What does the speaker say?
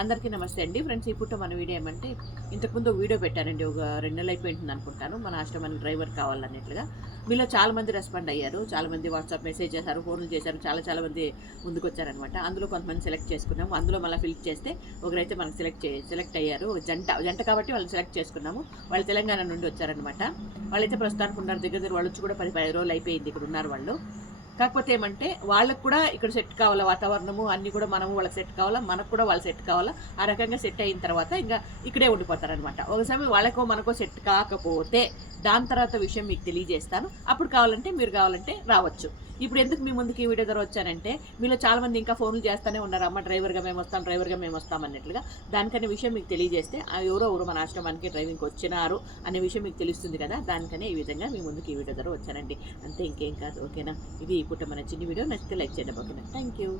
అందరికీ నమస్తే అండి ఫ్రెండ్స్. ఇప్పుడు మన వీడియో ఏమంటే ఇంతకుముందు వీడియో పెట్టానండి, ఒక 2 నెలలు అయిపోయింటుంది అనుకుంటాను. మన ఆశ్రమానికి డ్రైవర్ కావాలన్నట్లుగా మీలో చాలామంది రెస్పాండ్ అయ్యారు, చాలామంది వాట్సాప్ మెసేజ్ చేశారు, ఫోన్లు చేశారు, చాలా మంది ముందుకు వచ్చారనమాట. అందులో కొంతమంది సెలెక్ట్ చేసుకున్నాము. అందులో మళ్ళీ ఫిల్ చేస్తే ఒకరైతే మనకు సెలెక్ట్ అయ్యారు. జంట కాబట్టి వాళ్ళని సెలెక్ట్ చేసుకున్నాము. వాళ్ళు తెలంగాణ నుండి వచ్చారనమాట. వాళ్ళైతే ప్రస్తుతానికి ఉన్నారు, దగ్గర వాళ్ళు వచ్చి కూడా 10 రోజులు అయిపోయింది, ఇక్కడ ఉన్నారు వాళ్ళు. కాకపోతే ఏమంటే వాళ్ళకు కూడా ఇక్కడ సెట్ కావాలా, వాతావరణము అన్నీ కూడా మనము వాళ్ళకి సెట్ కావాలా, మనకు కూడా వాళ్ళు సెట్ కావాలా. ఆ రకంగా సెట్ అయిన తర్వాత ఇంకా ఇక్కడే ఉండిపోతారనమాట. ఒకసారి వాళ్ళకో మనకో సెట్ కాకపోతే దాని తర్వాత విషయం మీకు తెలియజేస్తాను. అప్పుడు మీరు కావాలంటే రావచ్చు. ఇప్పుడు ఎందుకు మీ ముందుకు ఈ వీడియో ద్వారా వచ్చానంటే, మీలో చాలామంది ఇంకా ఫోన్లు చేస్తూనే ఉన్నారు, అమ్మ డ్రైవర్గా మేము వస్తాం అన్నట్లుగా. దానికనే విషయం మీకు తెలియజేస్తే ఎవరో మన ఆశ్రమానికి డ్రైవింగ్కి వచ్చినారు అనే విషయం మీకు తెలుస్తుంది కదా. దానికనే ఈ విధంగా మీ ముందుకు ఈ వీడియో ద్వారా వచ్చానండి. అంతే, ఇంకేం కాదు. ఓకేనా? ఇది ఇప్పుడు మన చిన్న వీడియో నచ్చితే లైక్ చేయండి. ఓకేనా? Thank you.